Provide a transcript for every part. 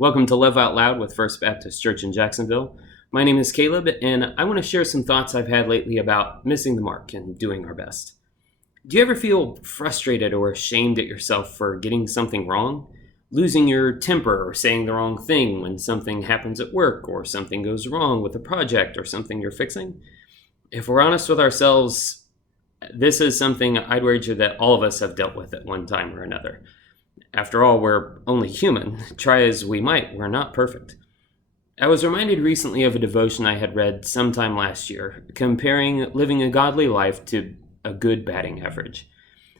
Welcome to Love Out Loud with First Baptist Church in Jacksonville. My name is Caleb, and I want to share some thoughts I've had lately about missing the mark and doing our best. Do you ever feel frustrated or ashamed at yourself for getting something wrong? Losing your temper or saying the wrong thing when something happens at work or something goes wrong with a project or something you're fixing? If we're honest with ourselves, this is something I'd wager that all of us have dealt with at one time or another. After all, we're only human. Try as we might, we're not perfect. I was reminded recently of a devotion I had read sometime last year, comparing living a godly life to a good batting average.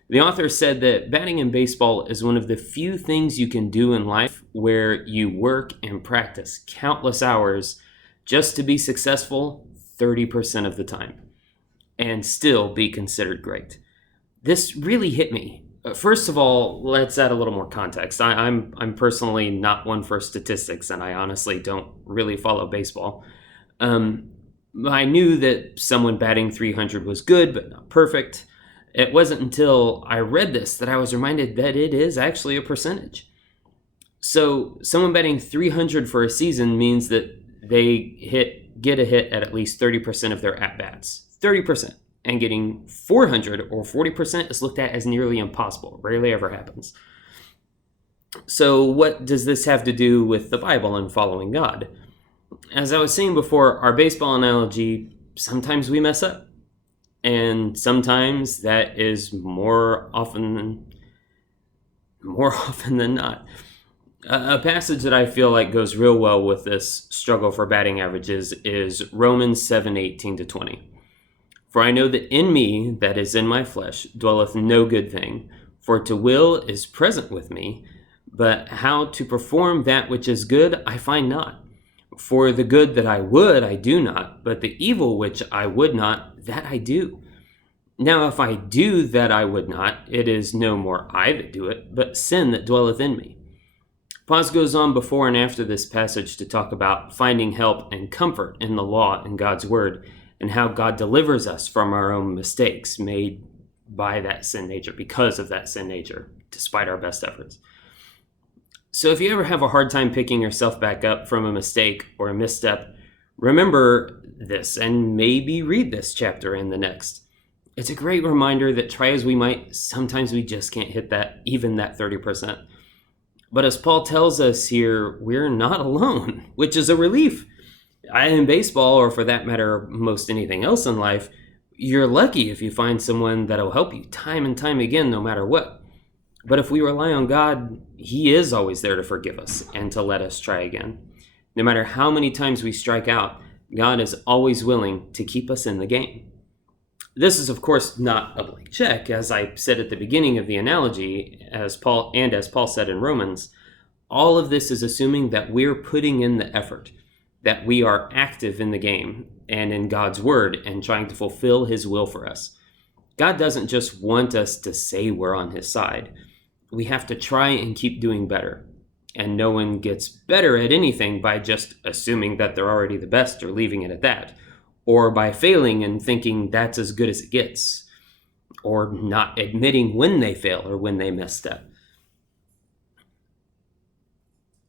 The author said that batting in baseball is one of the few things you can do in life where you work and practice countless hours just to be successful 30% of the time and still be considered great. This really hit me. First of all, let's add a little more context. I'm personally not one for statistics, and I honestly don't really follow baseball. I knew that someone batting 300 was good, but not perfect. It wasn't until I read this that I was reminded that it is actually a percentage. So someone batting 300 for a season means that they get a hit at least 30% of their at-bats. 30%. And getting 400 or 40% is looked at as nearly impossible. Rarely ever happens. So what does this have to do with the Bible and following God? As I was saying before, our baseball analogy, sometimes we mess up. And sometimes that is more often than not. A passage that I feel like goes real well with this struggle for batting averages is Romans 7:18-20. For I know that in me, that is in my flesh, dwelleth no good thing. For to will is present with me, but how to perform that which is good I find not. For the good that I would I do not, but the evil which I would not, that I do. Now if I do that I would not, it is no more I that do it, but sin that dwelleth in me. Paul goes on before and after this passage to talk about finding help and comfort in the law and God's word, and how God delivers us from our own mistakes made by that sin nature, because of that sin nature, despite our best efforts. So if you ever have a hard time picking yourself back up from a mistake or a misstep, remember this and maybe read this chapter and the next. It's a great reminder that try as we might, sometimes we just can't hit even that 30%. But as Paul tells us here, we're not alone, which is a relief. In baseball, or for that matter, most anything else in life, you're lucky if you find someone that'll help you time and time again, no matter what. But if we rely on God, He is always there to forgive us and to let us try again. No matter how many times we strike out, God is always willing to keep us in the game. This is, of course, not a blank check. As I said at the beginning of the analogy, as Paul said in Romans, all of this is assuming that we're putting in the effort, that we are active in the game and in God's word and trying to fulfill His will for us. God doesn't just want us to say we're on His side. We have to try and keep doing better. And no one gets better at anything by just assuming that they're already the best or leaving it at that, or by failing and thinking that's as good as it gets, or not admitting when they fail or when they messed up.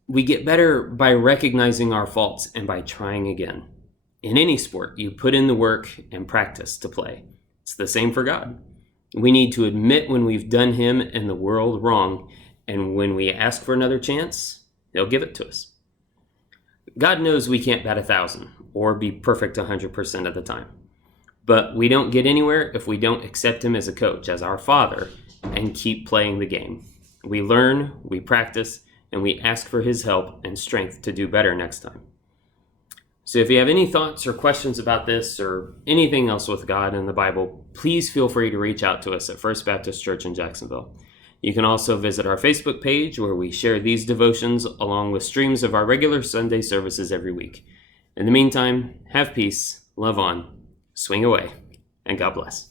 We get better by recognizing our faults and by trying again. In any sport, you put in the work and practice to play. It's the same for God. We need to admit when we've done Him and the world wrong, and when we ask for another chance, He'll give it to us. God knows we can't bat 1,000 or be perfect 100% of the time. But we don't get anywhere if we don't accept Him as a coach, as our Father, and keep playing the game. We learn, we practice, and we ask for His help and strength to do better next time. So if you have any thoughts or questions about this or anything else with God and the Bible, please feel free to reach out to us at First Baptist Church in Jacksonville. You can also visit our Facebook page where we share these devotions along with streams of our regular Sunday services every week. In the meantime, have peace, love on, swing away, and God bless.